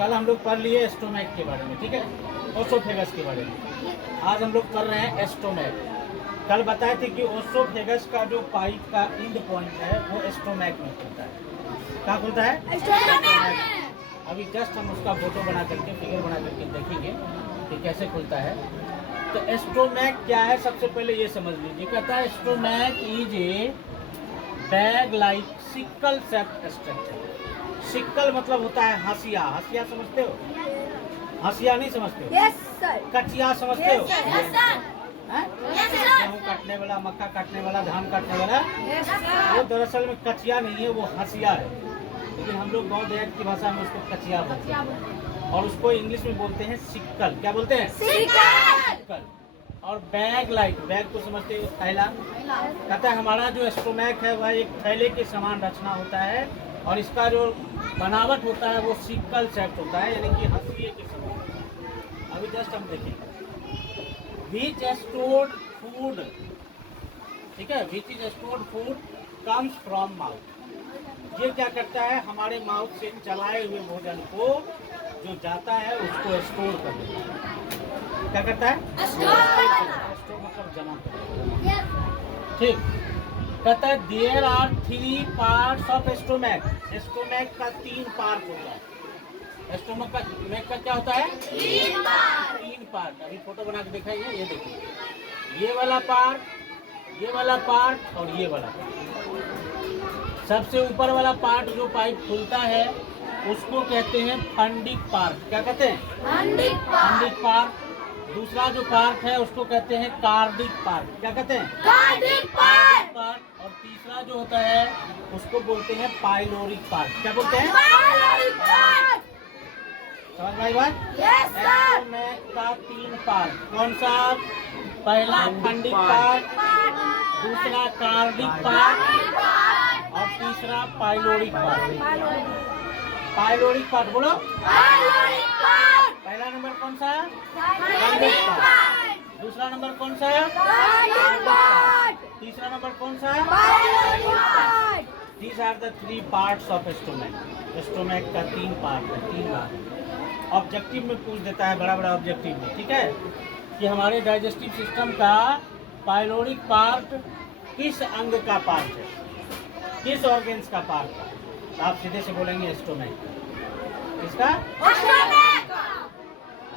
कल हम लोग पढ़ लिए एस्टोमैक के बारे में, ठीक है, ओसोफेगस के बारे में। आज हम लोग कर रहे हैं एस्टोमैक। कल बताए थे कि ओसोफेगस का जो पाइप का इंड पॉइंट है वो एस्टोमैक में खुलता है। कहाँ खुलता है? एस्टोमैक। अभी जस्ट हम उसका फोटो बना करके, फिगर बना करके देखेंगे कि कैसे खुलता है। तो एस्टोमैक क्या है, सबसे पहले ये समझ लीजिए। कहता है stomach is a bag like sickle shaped structure. Sickle मतलब होता है हंसिया। हंसिया समझते हो? हंसिया नहीं समझते हो? Yes sir. कचिया समझते हो? Yes sir. गेहूँ काटने वाला, मक्का काटने वाला, धान काटने वाला, वो दरअसल में कचिया नहीं है, वो हंसिया है। लेकिन हम लोग गाँव देहात की भाषा में उसको कचिया बोलते हैं और उसको इंग्लिश में बोलते हैं सिक्कल। क्या बोलते हैं? सिक्कल। और बैग लाइक, बैग को समझते हो? थैला। कहता है हमारा जो एस्टोमैक है वह एक थैले के समान रचना होता है और इसका जो बनावट होता है वो सिक्कल शेप होता है, यानी कि हंसिए के समान। अभी जस्ट हम देखेंगे विच स्टोर्ड फूड, ठीक है, which is stored food comes from mouth. ये क्या करता है, हमारे माउथ से चलाए हुए भोजन को जो जाता है उसको स्टोर कर देता है। क्या करता है? स्टोर मतलब जमा करता है। ठीक। कहता है देयर आर 3 पार्ट्स ऑफ एस्टोमैक। एस्टोमैक का 3 पार्ट होता है। एस्टोमैक का क्या होता है? 3 पार्ट। अभी फोटो बना के दिखाइए, ये देखिए, ये वाला पार्ट, ये वाला पार्ट और ये वाला पार्ट। सबसे ऊपर वाला पार्ट जो पाइप खुलता है उसको कहते हैं फंडिक पार्ट। क्या कहते हैं? Fundic part. दूसरा जो पार्ट है उसको कहते हैं कार्डिक पार्ट। क्या कहते हैं? Cardiac part. और तीसरा जो होता है उसको बोलते हैं पाइलोरिक पार्ट। क्या बोलते हैं? Pyloric part. समझ में आई बात? Yes sir. एस्टोमैक का 3 पार्ट। कौन सा? पहला फंडिक पार्ट, दूसरा कार्डिक पार्ट और तीसरा पाइलोरिक पार्ट। पाइलोरिक पार्ट बोलो। Pyloric part. पहला नंबर कौन सा? Fundic part. दूसरा नंबर कौन सा? Cardiac part. तीसरा नंबर कौन सा? Pyloric part. These are the 3 parts of एस्टोमैक। एस्टोमैक का 3 पार्ट है, 3 भाग। ऑब्जेक्टिव में पूछ देता है, बड़ा बड़ा ऑब्जेक्टिव में, ठीक है, कि हमारे डाइजेस्टिव सिस्टम का पाइलोरिक पार्ट किस अंग का पार्ट है, किस ऑर्गेन्स का पार्ट है? तो आप सीधे से बोलेंगे एस्टोमैक। किसका?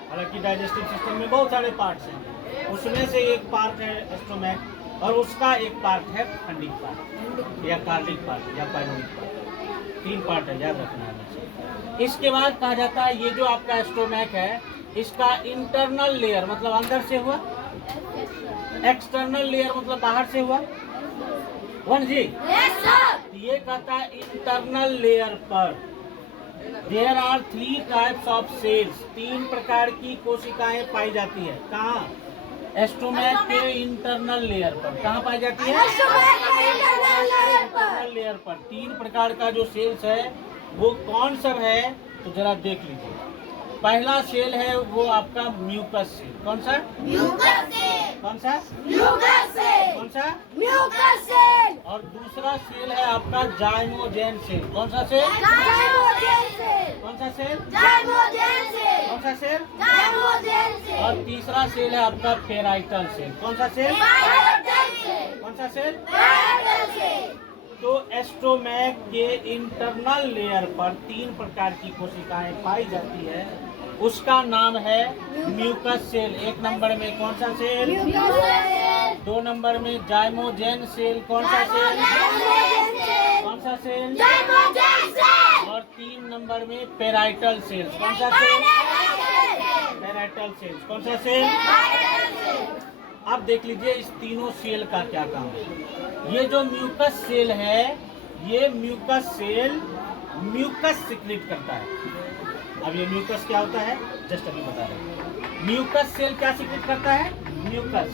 हालांकि डाइजेस्टिव सिस्टम में बहुत सारे पार्ट्स हैं, उसमें से एक पार्ट है एस्टोमैक और उसका एक पार्ट है फंडिक पार्ट या कार्डिक पार्ट या पाइलोरिक पार्ट। 3 पार्ट है, याद रखना है। इसके बाद कहा जाता है ये जो आपका एस्टोमैक है इसका इंटरनल लेयर मतलब अंदर से हुआ, एक्सटर्नल लेयर मतलब बाहर से हुआ। वन जी, ये कहता है इंटरनल लेयर पर there are 3 types of cells. 3 प्रकार की कोशिकाएं पाई जाती है। कहाँ? एस्टोमैक के इंटरनल लेयर पर। कहाँ पाई जाती है? इंटरनल लेयर पर 3 प्रकार का जो सेल्स है वो कौन सब है तो जरा देख लीजिए। पहला सेल है वो आपका म्यूकस सेल। कौन सा? Mucous cell. कौन सा? Mucous cell. कौन सा? Mucous cell. और दूसरा सेल है आपका जाइमोजेन सेल। कौन सा सेल? Zymogen cell. कौन सा सेल? Zymogen cell. कौन सा सेल? Zymogen cell. और तीसरा सेल है आपका पेराइटल सेल। कौन सा सेल? Parietal cell. कौन सा सेल? Parietal cell. तो एस्टोमैक के इंटरनल लेयर पर 3 प्रकार की कोशिकाएं पाई जाती है, उसका नाम है म्यूकस सेल। 1 नंबर में कौन सा सेल? Mucous cell. 2 नंबर में जाइमोजेन सेल। कौन सा सेल? कौन सा सेल? Zymogen cell. और 3 नंबर में पेराइटल सेल। कौन सा सेल? Parietal cell. कौन सा सेल? अब देख लीजिए इस तीनों सेल का क्या काम है। ये जो म्यूकस सेल है, ये म्यूकस सेल म्यूकस सिक्रेट करता है। अब ये म्यूकस क्या होता है जस्ट अभी बता रहे हैं। म्यूकस सेल क्या सिक्रेट करता है? म्यूकस।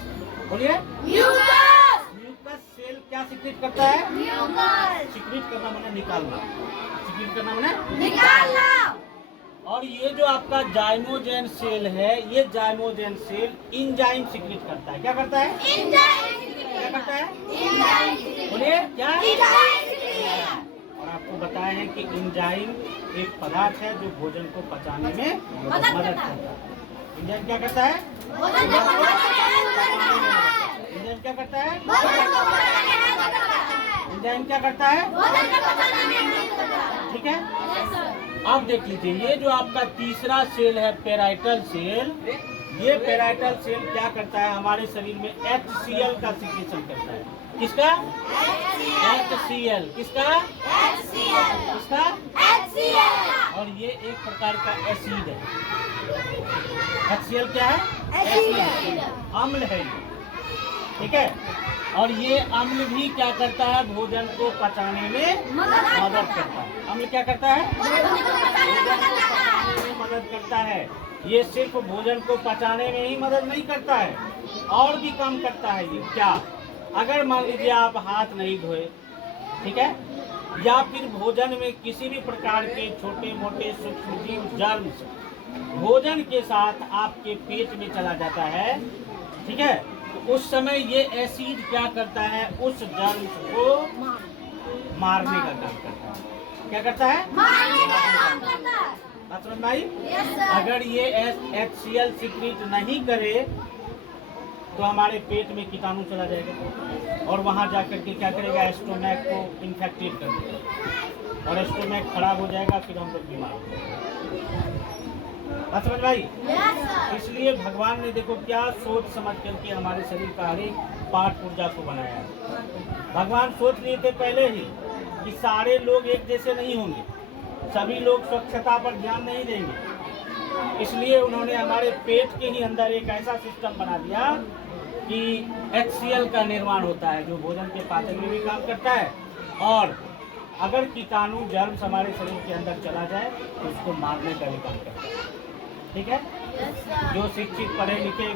बोलिए। म्यूकस। म्यूकस सेल क्या सिक्रेट करता है? म्यूकस। सिक्रेट करना माने निकालना। सिक्रेट करना माने निकालना। और ये जो आपका जाइमोजेन सेल है, ये जाइमोजेन सेल इंजाइम सिक्रेट करता है। क्या करता है? इंजाइम। क्या करता है? इंजाइम। बोलिए क्या? इंजाइम। और आप आपको बताए हैं कि एंजाइम एक पदार्थ है जो भोजन को पचाने में मदद करता है। एंजाइम क्या करता है? एंजाइम क्या करता है? एंजाइम क्या करता है? ठीक है। अब देख लीजिए, ये जो आपका तीसरा सेल है पेराइटल सेल, ये पेराइटल सेल क्या करता है? हमारे शरीर में HCl का सिक्रेशन करता है। किसका? HCl। किसका? किसका? और ये एक प्रकार का एसिड है। HCl क्या है? एसिड, अम्ल है ये। ठीक है। और ये अम्ल भी क्या करता है? भोजन को पचाने में मदद करता है। अम्ल क्या करता है? पचाने में मदद करता है। ये सिर्फ भोजन को पचाने में ही मदद नहीं करता है, और भी काम करता है। ये क्या? अगर मान लीजिए आप हाथ नहीं धोए, ठीक है, या फिर भोजन में किसी भी प्रकार के छोटे मोटे सूक्ष्मजीव जर्म्स भोजन के साथ आपके पेट में चला जाता है, ठीक है, तो उस समय ये एसिड क्या करता है? उस जर्म्स को मारने का काम करता है। क्या करता है? मारने का काम करता है। बात समझ में आई? अगर ये HCl सीक्रेट नहीं करे तो हमारे पेट में कीटाणु चला जाएगा और वहां जाकर के क्या करेगा? स्टोमैक को इन्फेक्टेड कर देगा और स्टोमैक खराब हो जाएगा, फिर हम लोग बीमार हो जाएंगे। बात समझ में आई? इसलिए भगवान ने देखो क्या सोच समझ करके हमारे शरीर का हर एक पार्ट पुर्जा को बनाया है। भगवान सोच लिए थे पहले ही कि सारे लोग एक जैसे नहीं होंगे, सभी लोग स्वच्छता पर ध्यान नहीं देंगे, इसलिए उन्होंने हमारे पेट के ही अंदर एक ऐसा सिस्टम बना दिया कि HCl का निर्माण होता है, जो भोजन के पाचन में भी काम करता है, और अगर कीटाणु जर्म्स हमारे शरीर के अंदर चला जाए तो उसको मारने का भी काम करता है। ठीक है। जो शिक्षित पढ़े लिखे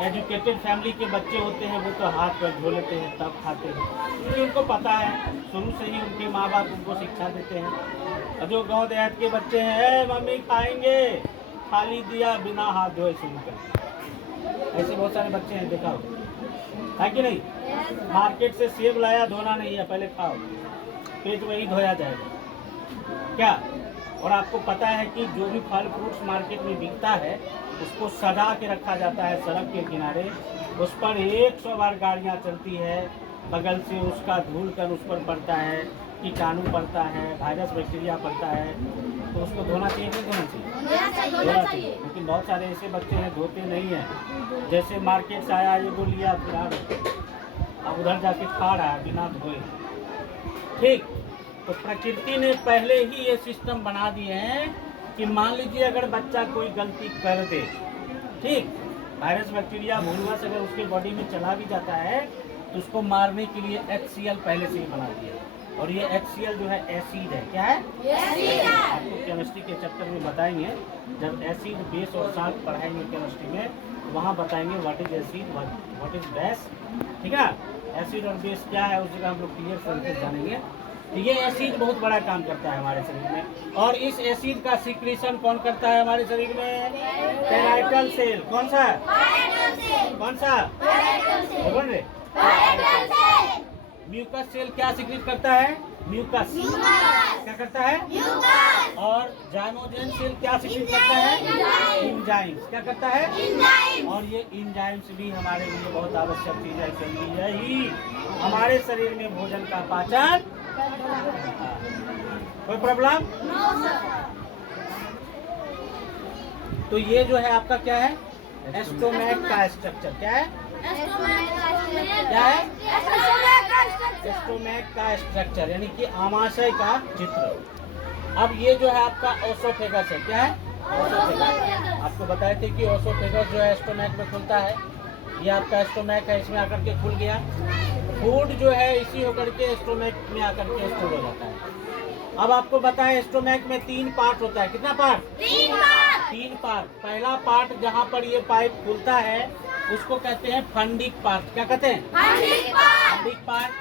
एजुकेटेड फैमिली के बच्चे होते हैं वो तो हाथ पर धो लेते हैं तब खाते हैं, क्योंकि उनको पता है, शुरू से ही उनके माँ बाप उनको शिक्षा देते हैं। और जो गांव देहात के बच्चे हैं, मम्मी खाएंगे, थाली दिया बिना हाथ धोए शुरू कर, ऐसे बहुत सारे बच्चे हैं, देखा हो है कि नहीं? मार्केट से सेब लाया, धोना नहीं है, पहले खाओ, पेट में ही धोया जाएगा क्या? और आपको पता है कि जो भी फल फ्रूट्स मार्केट में बिकता है उसको सजा के रखा जाता है सड़क के किनारे, उस पर 100 बार गाड़ियाँ चलती है, बगल से उसका धूल कण उस पर पड़ता है, कीटाणु पड़ता है, वायरस बैक्टीरिया पड़ता है, तो उसको धोना चाहिए नहीं धोना चाहिए? लेकिन बहुत सारे ऐसे बच्चे हैं धोते नहीं हैं। जैसे मार्केट से आया ये बोल लिया, फिर अब उधर जाके खा रहा है बिना धोए। ठीक, तो प्रकृति ने पहले ही ये सिस्टम बना दिए हैं कि मान लीजिए अगर बच्चा कोई गलती कर दे, ठीक, वायरस बैक्टीरिया भूलवश अगर उसके बॉडी में चला भी जाता है तो उसको मारने के लिए HCl पहले से ही बना दिया। और ये HCl जो है एसिड है। क्या है? आपको केमिस्ट्री के चैप्टर में बताएंगे, जब एसिड बेस और साल्ट पढ़ाएंगे केमिस्ट्री में, वहाँ बताएंगे what is acid, what is base. ठीक है, एसिड और बेस क्या है उस जगह हम लोग क्लियर तरीके से जानेंगे। ये एसिड बहुत बड़ा काम करता है हमारे शरीर में, और इस एसिड का सिक्रीशन कौन करता है हमारे शरीर में? Parietal cell. कौन सा? कौन सा? बोल रहे? म्यूकस सेल क्या सिक्रीट करता है? म्यूकस। क्या करता है? और जाइमोजेन सेल क्या सिक्रीट करता है? एंजाइम्स। क्या करता है? और ये एंजाइम्स भी हमारे लिए बहुत आवश्यक चीज है, क्योंकि यही हमारे शरीर में भोजन का पाचन। कोई प्रॉब्लम? तो ये जो है आपका क्या है? एस्टोमैक का स्ट्रक्चर। क्या है? क्या है? एस्टोमैक का स्ट्रक्चर, यानी कि आमाशय का चित्र। अब ये जो है आपका ओसोफेगस है। क्या है? ओसोफेगस। आपको बताए थे कि ओसोफेगस जो है एस्टोमैक में खुलता है। ये आपका एस्टोमैक है, इसमें आकर के खुल गया। फूड जो है इसी होकर के एस्टोमैक में आकर के स्टोर हो जाता है। अब आपको बताएं एस्टोमैक में 3 पार्ट होता है। कितना पार्ट? 3 पार्ट। पहला पार्ट जहाँ पर ये पाइप खुलता है उसको कहते हैं फंडिक पार्ट। क्या कहते हैं? Fundic part.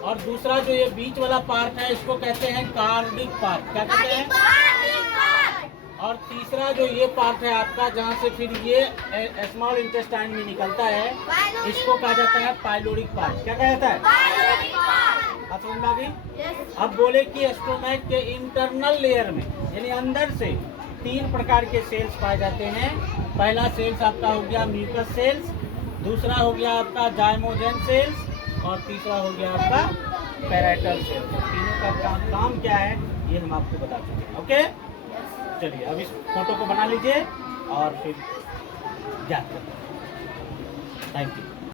और दूसरा जो ये बीच वाला पार्ट है इसको कहते हैं कार्डिक पार्ट। क्या कहते हैं? और तीसरा जो ये पार्ट है आपका, जहाँ से फिर ये स्मॉल इंटेस्टाइन में निकलता है, इसको कहा जाता है पाइलोरिक पार्ट। क्या कहा जाता है? बात समझ में आ गई? अब बोले कि स्टोमैक के इंटरनल लेयर में यानी अंदर से 3 प्रकार के सेल्स पाए जाते हैं। पहला सेल्स आपका हो गया म्यूकस सेल्स, दूसरा हो गया आपका जाइमोजेन सेल्स और तीसरा हो गया आपका पैराइटल सेल्स। तीनों का काम क्या है ये हम आपको बता चुके हैं। ओके, चलिए अब इस फोटो को बना लीजिए और फिर याद करें। Thank you.